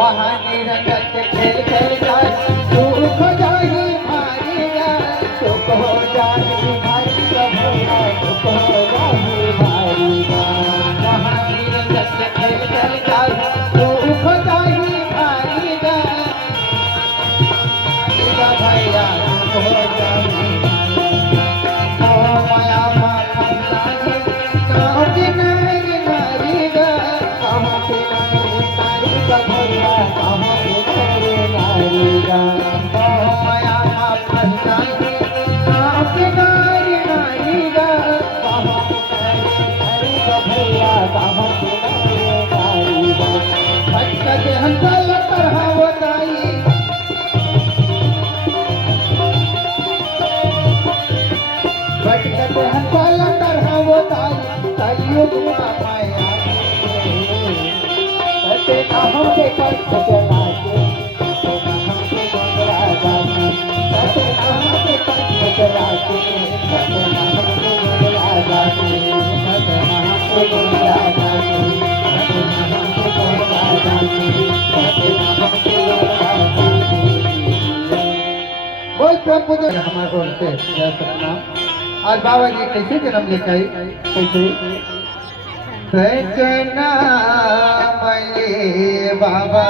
वहाँ निरंजन खेल खेल जाए सुख जाही भारी सुख हो जाही भारी भैया सुख हो जाही भारी वहाँ निरंजन खेल खेल जाए सुख जाही भारी भैया सुख हो जाही हमारे उनसे सपना और बाबा जी कैसे जन्म लेकर आई कैसे सजना मये बाबा